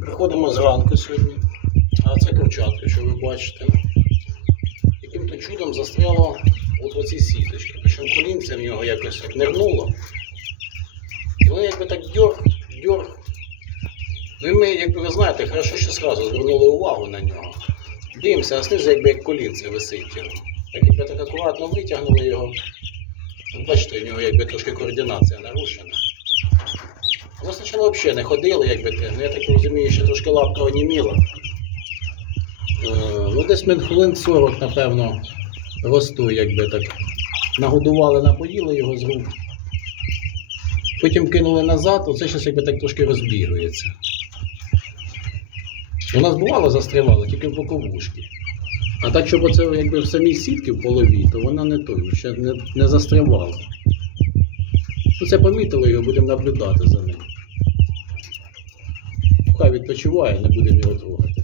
Приходимо зранку сьогодні, а це курчатка, що ви бачите. Яким-то чудом застряло от в оцій сіточці. Причому колінце в нього якось як нирнуло. І воно якби так дьорг, дьорг. Ну і ми, якби ви знаєте, хорошо, що зразу звернули увагу на нього. Дивимося, а знизу якби як колінце висить. його. Так якби так акуратно витягнули його. Бачите, у нього якби трошки координація нарушена. Вони взагалі не ходили, якби те. Ну, я так розумію, що трошки лапка оніміла. Е, ну, десь min хвилин 40, напевно, росту, якби так. Нагодували, напоїли його з рук. Потім кинули назад, оце зараз якби так трошки розбігується. У нас бувало застрявало, тільки в боковушки. А так, щоб оце якби в самій сітки в полові, то вона не той, ще не, не застрявала. Ну, це помітили його, будемо наблюдати за ним. Хай відпочиває, не будемо його трогати.